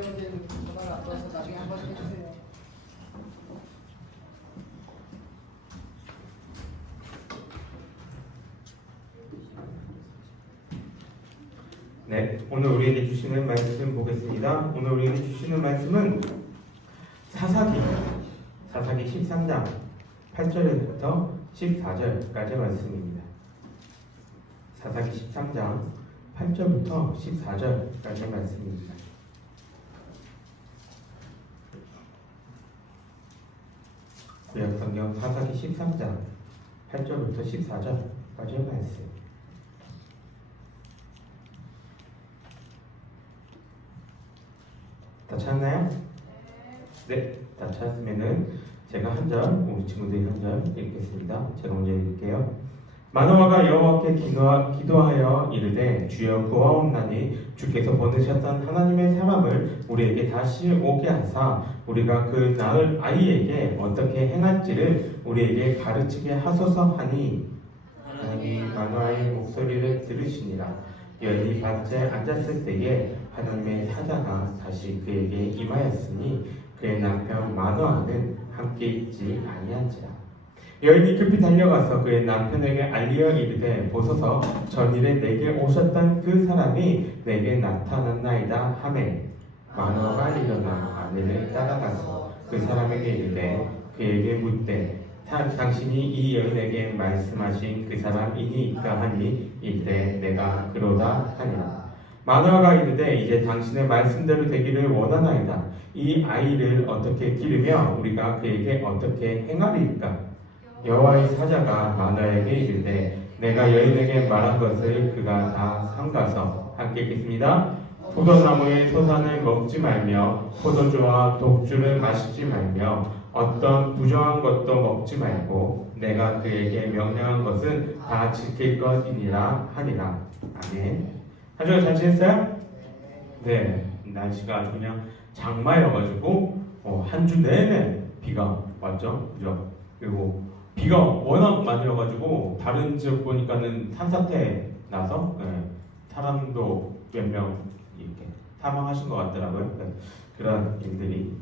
이제 전화를 안 받아서 나중에 한 번씩 해주세요. 네, 오늘 우리에게 주시는 말씀 보겠습니다. 오늘 우리에게 주시는 말씀은 사사기 13장 8절부터 14절까지 말씀입니다. 사사기 13장 8절부터 14절까지 말씀입니다. 구약성경 사사기 13장 8절부터 14절까지 말씀. 다 찾나요? 네, 다 찾았으면은 제가 한 절, 우리 친구들이 한 절 읽겠습니다. 제가 먼저 읽을게요. 마노아가 여호와께 기도하여 이르되 주여 구하옵나니 주께서 보내셨던 하나님의 사람을 우리에게 다시 오게 하사 우리가 그 낳을 아이에게 어떻게 행할지를 우리에게 가르치게 하소서 하니 하나님이 마노아의 목소리를 들으시니라. 여인이 밭에 앉았을 때에 하나님의 사자가 다시 그에게 임하였으니 그의 남편 마노아는 함께 있지 아니한지라. 여인이 급히 달려가서 그의 남편에게 알리어 이르되 보소서 전일에 내게 오셨던 그 사람이 내게 나타났나이다 하매 마노아가 일어나 아내를 따라가서 그 사람에게 이르되 그에게 묻되 당신이 이 여인에게 말씀하신 그 사람이니까 하니 이때 내가 그러다 하니라. 마노아가 이르되 이제 당신의 말씀대로 되기를 원하나이다. 이 아이를 어떻게 기르며 우리가 그에게 어떻게 행하리까? 여호와의 사자가 마노아에게 이르되 내가 여인에게 말한 것을 그가 다 삼가서 함께 읽겠습니다. 포도나무의 토산을 먹지 말며 포도주와 독주를 마시지 말며 어떤 부정한 것도 먹지 말고 내가 그에게 명령한 것은 다 지킬 것이니라 하니라. 아멘. 한 주간 잘 지냈어요? 네, 날씨가 아주 그냥 장마여가지고 한 주 내내 비가 왔죠, 그죠? 그리고 비가 워낙 많이 와가지고 다른 지역 보니까는 산사태 나서 사람도 몇 명 이렇게 사망하신 것 같더라고요. 그런 일들이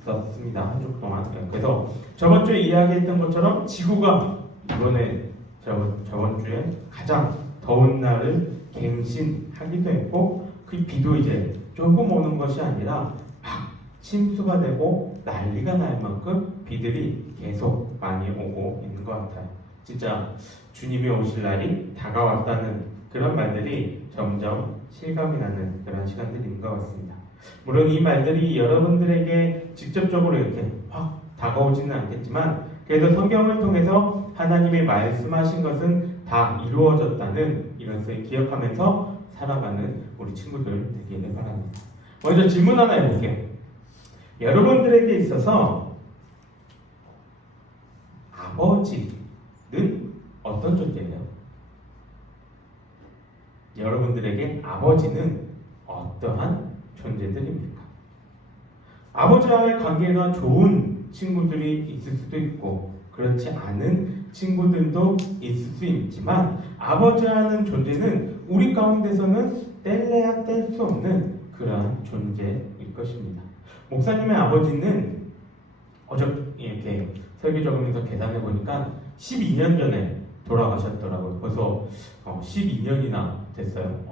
있었습니다. 한 주 동안. 그래서 저번 주에 이야기했던 것처럼 지구가 이번에 저번 주에 가장 더운 날을 갱신하기도 했고 그 비도 이제 조금 오는 것이 아니라 막 침수가 되고 난리가 날 만큼 비들이 계속 많이 오고 있는 것 같아요. 진짜 주님이 오실 날이 다가왔다는 그런 말들이 점점 실감이 나는 그런 시간들인 것 같습니다. 물론 이 말들이 여러분들에게 직접적으로 이렇게 확 다가오지는 않겠지만 그래도 성경을 통해서 하나님이 말씀하신 것은 다 이루어졌다는 이것을 기억하면서 살아가는 우리 친구들 되기를 바랍니다. 먼저 질문 하나 해볼게요. 여러분들에게 있어서 아버지는 어떤 존재예요? 여러분들에게 아버지는 어떠한 존재들입니까? 아버지와의 관계가 좋은 친구들이 있을 수도 있고 그렇지 않은 친구들도 있을 수 있지만 아버지라는 존재는 우리 가운데서는 뗄래야 뗄 수 없는 그러한 존재일 것입니다. 목사님의 아버지는 이렇게 설교 적으면서 계산해 보니까 12년 전에 돌아가셨더라고요. 벌써 12년이나 됐어요.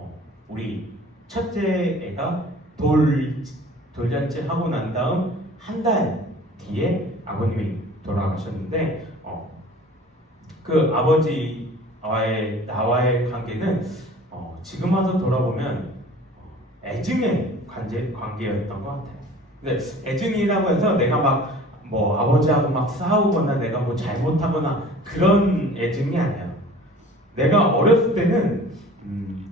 우리 첫째 애가 돌잔치 하고 난 다음 한 달 뒤에 아버님이 돌아가셨는데 그 아버지와의 나와의 관계는 지금 와서 돌아보면 애증의 관계였던 것 같아요. 근데 애증이라고 해서 내가 막 아버지하고 막 싸우거나 내가 뭐 잘못하거나 그런 애증이 아니에요. 내가 어렸을 때는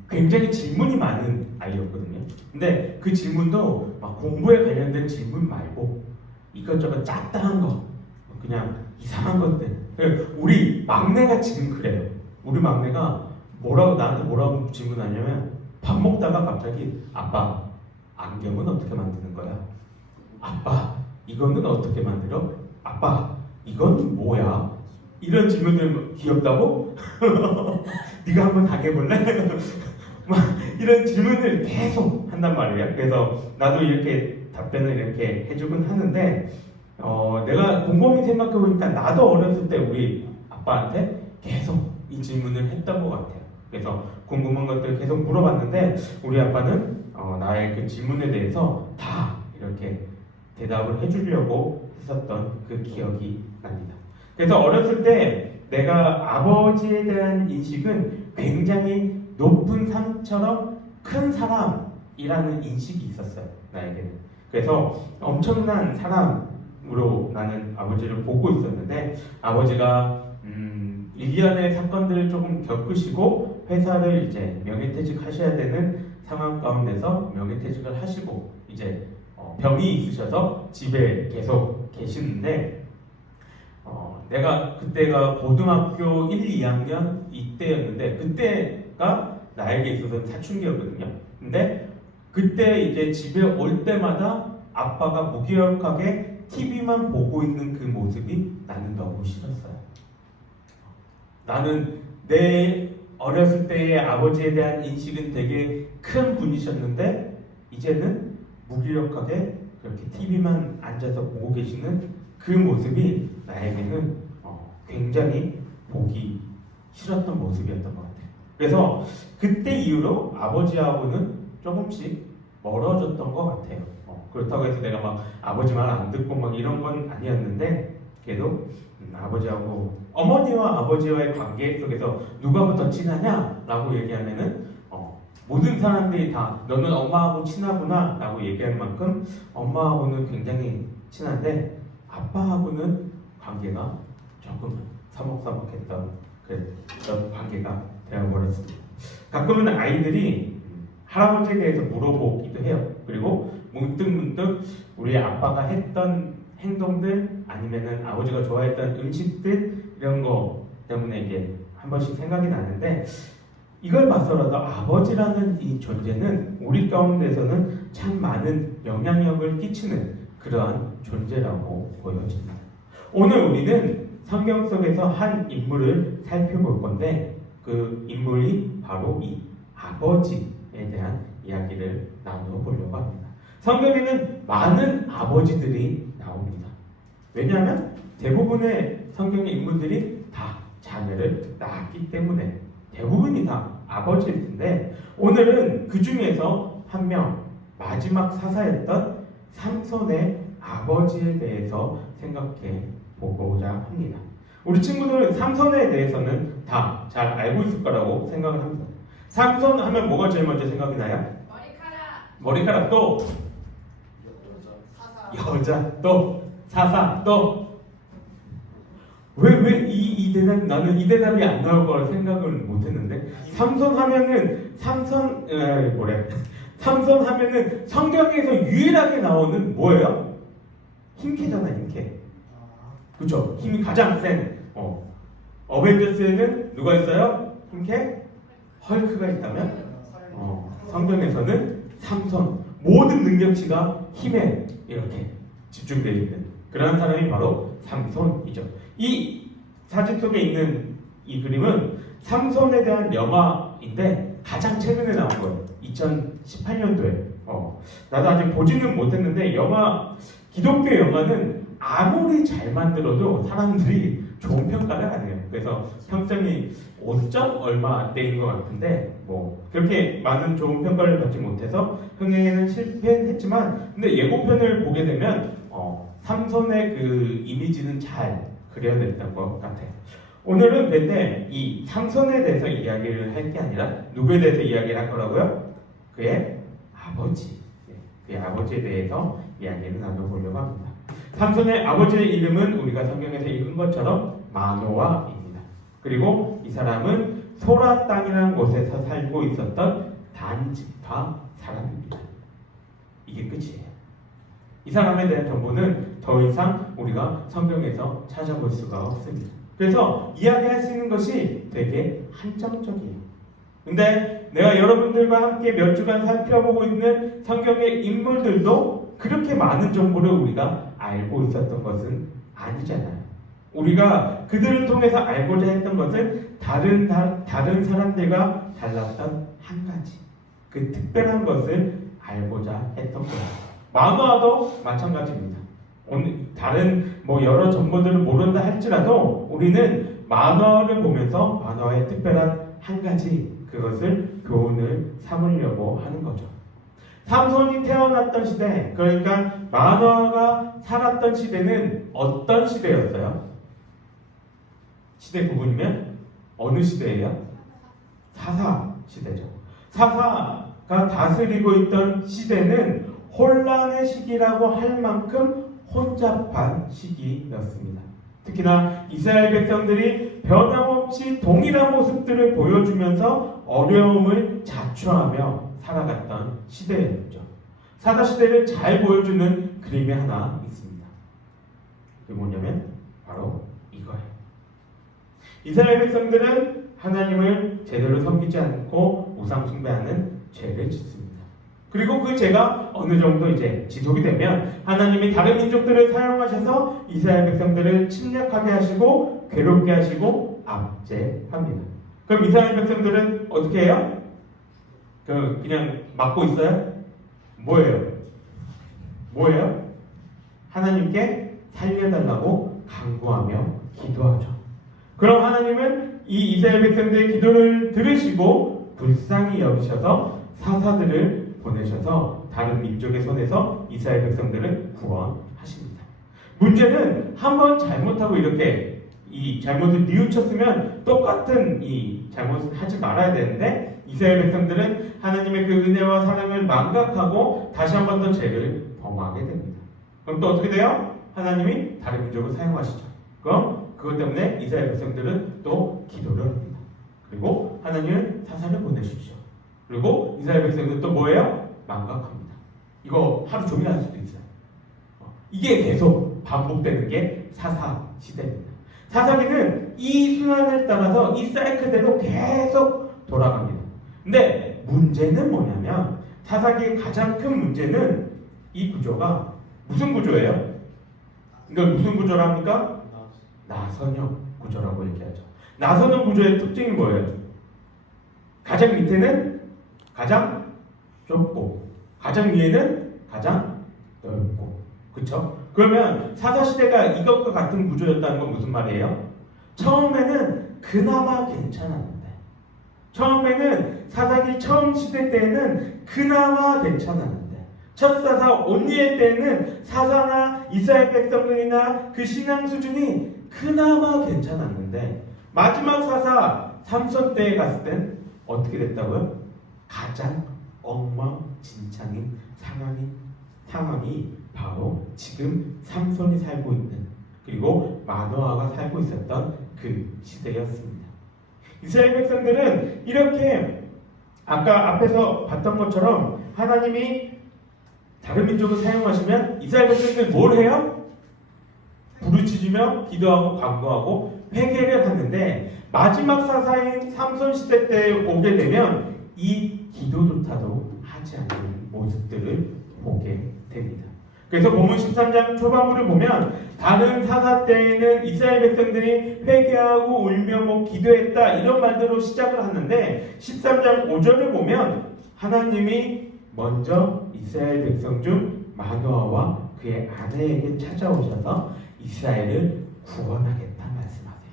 굉장히 질문이 많은 아이였거든요. 근데 그 질문도 막 공부에 관련된 질문 말고 이것저것 짭짤한 거, 그냥 이상한 것들. 우리 막내가 지금 그래요. 우리 막내가 나한테 뭐라고 질문하냐면 밥 먹다가 갑자기 아빠 안경은 어떻게 만드는 거야? 아빠 이거는 어떻게 만들어? 아빠 이건 뭐야? 이런 질문들 귀엽다고? 네가 한번 당해볼래? 막 이런 질문을 계속 한단 말이에요. 그래서 나도 이렇게 답변을 이렇게 해주곤 하는데 내가 곰곰이 생각해보니까 나도 어렸을 때 우리 아빠한테 계속 이 질문을 했던 것 같아요. 그래서 궁금한 것들 계속 물어봤는데 우리 아빠는 나의 그 질문에 대해서 다 이렇게 대답을 해주려고 했었던 그 기억이 납니다. 그래서 어렸을 때 내가 아버지에 대한 인식은 굉장히 높은 산처럼 큰 사람이라는 인식이 있었어요. 나에게는. 그래서 엄청난 사람으로 나는 아버지를 보고 있었는데 아버지가 일련의 사건들을 조금 겪으시고 회사를 이제 명예퇴직 하셔야 되는 상황 가운데서 명예퇴직을 하시고 이제 병이 있으셔서 집에 계속 계시는데 내가 그때가 고등학교 1, 2학년 이때였는데 그때가 나에게 있어서는 사춘기였거든요. 근데 그때 이제 집에 올 때마다 아빠가 무기력하게 TV만 보고 있는 그 모습이 나는 너무 싫었어요. 나는 내 어렸을 때의 아버지에 대한 인식은 되게 큰 분이셨는데 이제는 무기력하게 그렇게 TV만 앉아서 보고 계시는 그 모습이 나에게는 굉장히 보기 싫었던 모습이었던 것 같아요. 그래서 그때 이후로 아버지하고는 조금씩 멀어졌던 것 같아요. 그렇다고 해서 내가 막 아버지 말 안 듣고 막 이런 건 아니었는데 그래도 아버지하고 어머니와 아버지와의 관계 속에서 누가 더 친하냐라고 얘기하면은 모든 사람들이 다 너는 엄마하고 친하구나 라고 얘기할 만큼 엄마하고는 굉장히 친한데 아빠하고는 관계가 조금 서먹서먹했던 그런 관계가 되어버렸습니다. 가끔은 아이들이 할아버지에 대해서 물어보기도 해요. 그리고 문득문득 우리 아빠가 했던 행동들 아니면은 아버지가 좋아했던 음식들 이런 거 때문에 이게 한 번씩 생각이 나는데 이걸 봐서라도 아버지라는 이 존재는 우리 가운데서는 참 많은 영향력을 끼치는 그러한 존재라고 보여집니다. 오늘 우리는 성경 속에서 한 인물을 살펴볼 건데 그 인물이 바로 이 아버지에 대한 이야기를 나눠보려고 합니다. 성경에는 많은 아버지들이 나옵니다. 왜냐하면 대부분의 성경의 인물들이 다 자녀를 낳았기 때문에 대부분이 다 아버지일 텐데 오늘은 그 중에서 한 명 마지막 사사였던 삼손의 아버지에 대해서 생각해 보고자 합니다. 우리 친구들 삼손에 대해서는 다 잘 알고 있을 거라고 생각을 합니다. 삼손 하면 뭐가 제일 먼저 생각이 나요? 머리카락 또 여자 또 사사 또 왜 이 대답 나는 이 대답이 안 나올 거라 생각을 못했는데 삼손 하면은 삼손 하면은 성경에서 유일하게 나오는 뭐예요? 힘캐잖아 힘캐. 그렇죠? 힘이 가장 센. 어벤져스에는 누가 있어요? 힘캐? 헐크가 있다면 성경에서는 삼손 모든 능력치가 힘에 이렇게 집중되어 있는 그런 사람이 바로 삼손이죠. 이 사진 속에 있는 이 그림은 삼손에 대한 영화인데 가장 최근에 나온 거예요. 2018년도에. 나도 아직 보지는 못했는데 기독교 영화는 아무리 잘 만들어도 사람들이 좋은 평가를 안 해요. 그래서 평점이 5점 얼마대인 것 같은데 그렇게 많은 좋은 평가를 받지 못해서 흥행에는 실패했지만 근데 예고편을 보게 되면 삼손의 그 이미지는 잘 그려냈던 것 같아요. 오늘은 근데 이 삼손에 대해서 이야기를 할 게 아니라 누구에 대해서 이야기를 할 거라고요? 그의 아버지. 그의 아버지에 대해서 이야기를 나눠보려고 합니다. 삼손의 아버지의 이름은 우리가 성경에서 읽은 것처럼 마노아입니다. 그리고 이 사람은 소라 땅이라는 곳에서 살고 있었던 단지파 사람입니다. 이게 끝이에요. 이 사람에 대한 정보는 더 이상 우리가 성경에서 찾아볼 수가 없습니다. 그래서 이야기할 수 있는 것이 되게 한정적이에요. 근데 내가 여러분들과 함께 몇 주간 살펴보고 있는 성경의 인물들도 그렇게 많은 정보를 우리가 알고 있었던 것은 아니잖아요. 우리가 그들을 통해서 알고자 했던 것은 다른 사람들과 달랐던 한 가지. 그 특별한 것을 알고자 했던 거예요. 마노아도 마찬가지입니다. 오늘 다른 여러 정보들을 모른다 할지라도 우리는 마노아를 보면서 마노아의 특별한 한 가지 그것을 교훈을 삼으려고 하는 거죠. 삼손이 태어났던 시대, 그러니까 마노아가 살았던 시대는 어떤 시대였어요? 시대 구분이면 어느 시대예요? 사사 시대죠. 사사가 다스리고 있던 시대는 혼란의 시기라고 할 만큼 혼잡한 시기였습니다. 특히나 이스라엘 백성들이 변함없이 동일한 모습들을 보여주면서 어려움을 자초하며 살아갔던 시대였죠. 사사 시대를 잘 보여주는 그림이 하나 있습니다. 그게 뭐냐면 바로 이거예요. 이스라엘 백성들은 하나님을 제대로 섬기지 않고 우상 숭배하는 죄를 짓습니다. 그리고 그 죄가 어느 정도 이제 지속이 되면 하나님이 다른 민족들을 사용하셔서 이스라엘 백성들을 침략하게 하시고 괴롭게 하시고 압제합니다. 그럼 이스라엘 백성들은 어떻게 해요? 그냥 막고 있어요? 뭐예요? 하나님께 살려달라고 간구하며 기도하죠. 그럼 하나님은 이 이스라엘 백성들의 기도를 들으시고 불쌍히 여기셔서 사사들을 보내셔서 다른 민족의 손에서 이스라엘 백성들을 구원하십니다. 문제는 한번 잘못하고 이렇게 이 잘못을 뉘우쳤으면 똑같은 이 잘못을 하지 말아야 되는데 이스라엘 백성들은 하나님의 그 은혜와 사랑을 망각하고 다시 한 번 더 죄를 범하게 됩니다. 그럼 또 어떻게 돼요? 하나님이 다른 민족을 사용하시죠. 그럼 그것 때문에 이스라엘 백성들은 또 기도를 합니다. 그리고 하나님은 사사를 보내십시오. 그리고 이스라엘 백성들은 또 뭐예요? 망각합니다. 이거 하루 종일 할 수도 있어요. 이게 계속 반복되는 게 사사 시대입니다. 사사기는 이 순환을 따라서 이 사이클대로 계속 돌아갑니다. 근데 문제는 뭐냐면 사사기의 가장 큰 문제는 이 구조가 무슨 구조예요? 이걸 무슨 구조라 합니까? 나선형 구조라고 얘기하죠. 나선형 구조의 특징이 뭐예요? 가장 밑에는 가장 좁고 가장 위에는 가장 넓고, 그렇죠? 그러면 사사시대가 이것과 같은 구조였다는 건 무슨 말이에요? 처음에는 그나마 괜찮았는데, 처음에는 사사기 처음 시대 때에는 그나마 괜찮았는데, 첫 사사 온니엘 때에는 사사나 이스라엘 백성들이나 그 신앙 수준이 그나마 괜찮았는데, 마지막 사사 삼손 때에 갔을 땐 어떻게 됐다고요? 가장 엉망진창인 상황이 바로 지금 삼손이 살고 있는, 그리고 마노아가 살고 있었던 그 시대였습니다. 이스라엘 백성들은 이렇게 아까 앞에서 봤던 것처럼 하나님이 다른 민족을 사용하시면 이스라엘 백성들 뭘 해요? 부르짖으며 기도하고 간구하고 회개를 하는데, 마지막 사사인 삼손 시대 때 오게 되면 이 기도조차도 하지 않는 모습들을 보게 됩니다. 그래서 본문 13장 초반부를 보면 다른 사사 때에는 이스라엘 백성들이 회개하고 울며 기도했다 이런 말대로 시작을 하는데, 13장 5절을 보면 하나님이 먼저 이스라엘 백성 중 마노아와 그의 아내에게 찾아오셔서 이스라엘을 구원하겠다 말씀하세요.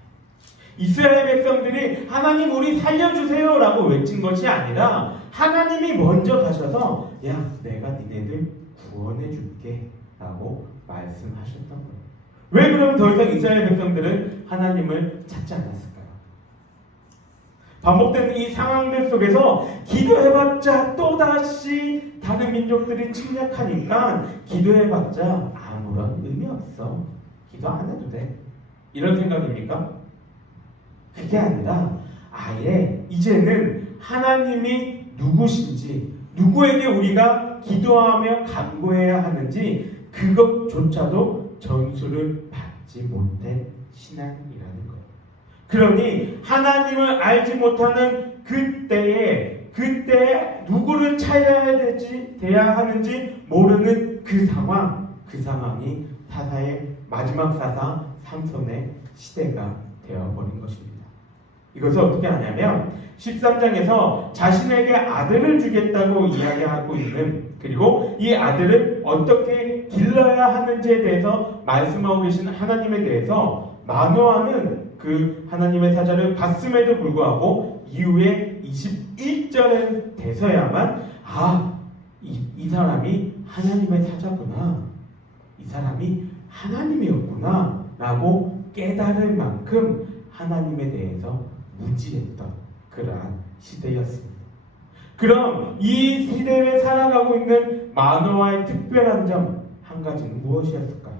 이스라엘 백성들이 하나님 우리 살려주세요 라고 외친 것이 아니라 하나님이 먼저 가셔서 야 내가 니네들 구원해 줄게 라고 말씀하셨던 거예요. 왜 그러면 더 이상 이스라엘 백성들은 하나님을 찾지 않았을까요? 반복되는 이 상황들 속에서 기도해봤자 또다시 다른 민족들이 침략하니까 기도해봤자 아무런 의미 없어, 기도 안 해도 돼, 이런 생각입니까? 그게 아니라 아예 이제는 하나님이 누구신지, 누구에게 우리가 기도하며 간구해야 하는지 그것조차도 전수를 받지 못한 신앙이라는 거예요. 그러니 하나님을 알지 못하는 그때 누구를 찾아야 돼야 하는지 모르는 그 상황이 사사의 마지막 사사 삼손의 시대가 되어버린 것입니다. 이것을 어떻게 하냐면 13장에서 자신에게 아들을 주겠다고 이야기하고 있는, 그리고 이 아들을 어떻게 길러야 하는지에 대해서 말씀하고 계신 하나님에 대해서 마노아는 그 하나님의 사자를 봤음에도 불구하고 이후에 21절에 돼서야만 이 사람이 하나님의 사자구나, 이 사람이 하나님이었구나 라고 깨달을 만큼 하나님에 대해서 무지했던 그러한 시대였습니다. 그럼 이 시대에 살아가고 있는 마노아의 특별한 점 한 가지는 무엇이었을까요?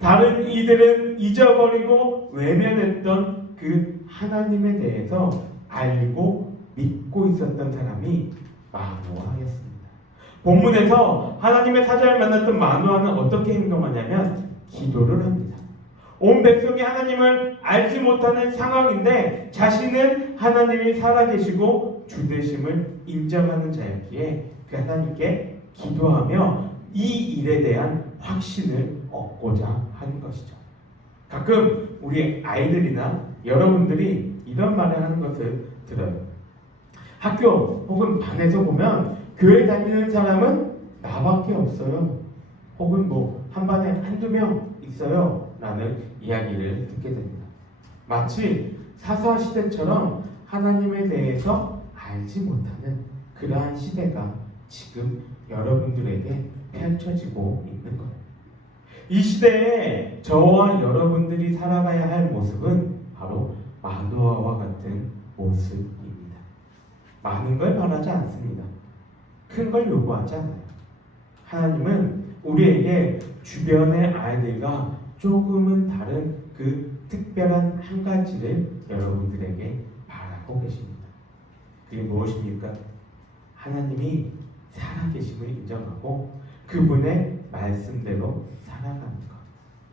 다른 이들은 잊어버리고 외면했던 그 하나님에 대해서 알고 믿고 있었던 사람이 마노아였습니다. 본문에서 하나님의 사자를 만났던 마노아는 어떻게 행동하냐면 기도를 합니다. 온 백성이 하나님을 알지 못하는 상황인데 자신은 하나님이 살아계시고 주되심을 인정하는 자였기에 그 하나님께 기도하며 이 일에 대한 확신을 얻고자 하는 것이죠. 가끔 우리 아이들이나 여러분들이 이런 말을 하는 것을 들어요. 학교 혹은 반에서 보면 교회 다니는 사람은 나밖에 없어요. 혹은 한 반에 한두 명 있어요 라는 이야기를 듣게 됩니다. 마치 사사 시대처럼 하나님에 대해서 알지 못하는 그러한 시대가 지금 여러분들에게 펼쳐지고 있는 거예요. 이 시대에 저와 여러분들이 살아가야 할 모습은 바로 마노아와 같은 모습입니다. 많은 걸 바라지 않습니다. 큰 걸 요구하지 않아요. 하나님은 우리에게 주변의 아이들과 조금은 다른 그 특별한 한 가지를 여러분들에게 바라고 계십니다. 그게 무엇입니까? 하나님이 살아계심을 인정하고 그분의 말씀대로 살아가는 것.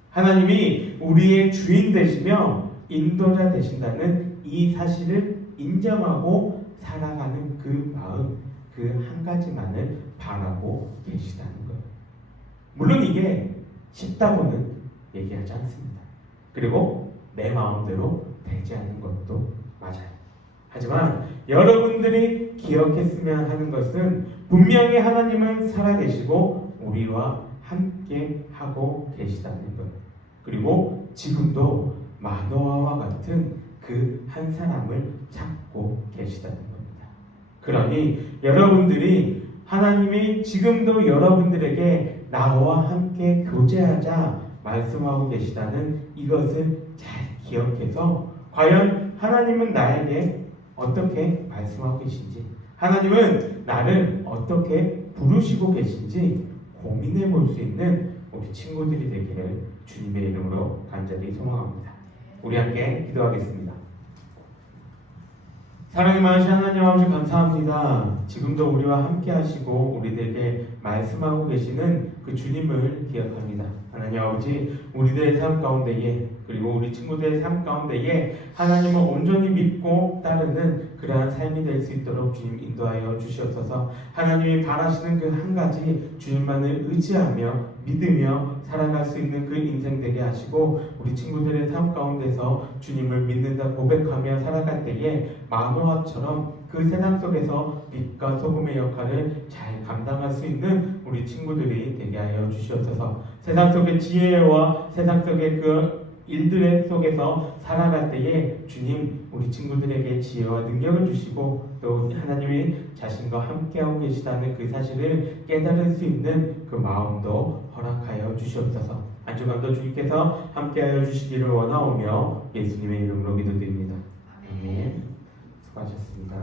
하나님이 우리의 주인 되시며 인도자 되신다는 이 사실을 인정하고 살아가는 그 마음, 그 한 가지만을 바라고 계시다는 거예요. 물론 이게 쉽다고는 얘기하지 않습니다. 그리고 내 마음대로 되지 않는 것도 맞아요. 하지만 여러분들이 기억했으면 하는 것은 분명히 하나님은 살아계시고 우리와 함께 하고 계시다는 것. 그리고 지금도 마노아와 같은 그 한 사람을 찾고 계시다는 겁니다. 그러니 여러분들이 하나님이 지금도 여러분들에게 나와 함께 교제하자 말씀하고 계시다는 이것을 잘 기억해서 과연 하나님은 나에게 어떻게 말씀하고 계신지, 하나님은 나를 어떻게 부르시고 계신지 고민해 볼 수 있는 우리 친구들이 되기를 주님의 이름으로 간절히 소망합니다. 우리 함께 기도하겠습니다. 사랑이 많으신 하나님 아버지 감사합니다. 지금도 우리와 함께 하시고 우리들에게 말씀하고 계시는 그 주님을 기억합니다. 하나님 아버지, 우리들의 삶 가운데에 그리고 우리 친구들의 삶 가운데에 하나님을 온전히 믿고 따르는 그러한 삶이 될 수 있도록 주님 인도하여 주시옵소서. 하나님이 바라시는 그 한 가지 주님만을 의지하며 믿으며 살아갈 수 있는 그 인생 되게 하시고 우리 친구들의 삶 가운데서 주님을 믿는다 고백하며 살아갈 때에 마노아처럼 그 세상 속에서 빛과 소금의 역할을 잘 감당할 수 있는 우리 친구들이 되게 하여 주시옵소서. 세상 속의 지혜와 세상 속의 그 일들 속에서 살아갈 때에 주님 우리 친구들에게 지혜와 능력을 주시고 또 하나님이 자신과 함께하고 계시다는 그 사실을 깨달을 수 있는 그 마음도 허락하여 주시옵소서. 한 주간도 주님께서 함께하여 주시기를 원하오며 예수님의 이름으로 기도드립니다. 아멘. 수고하셨습니다.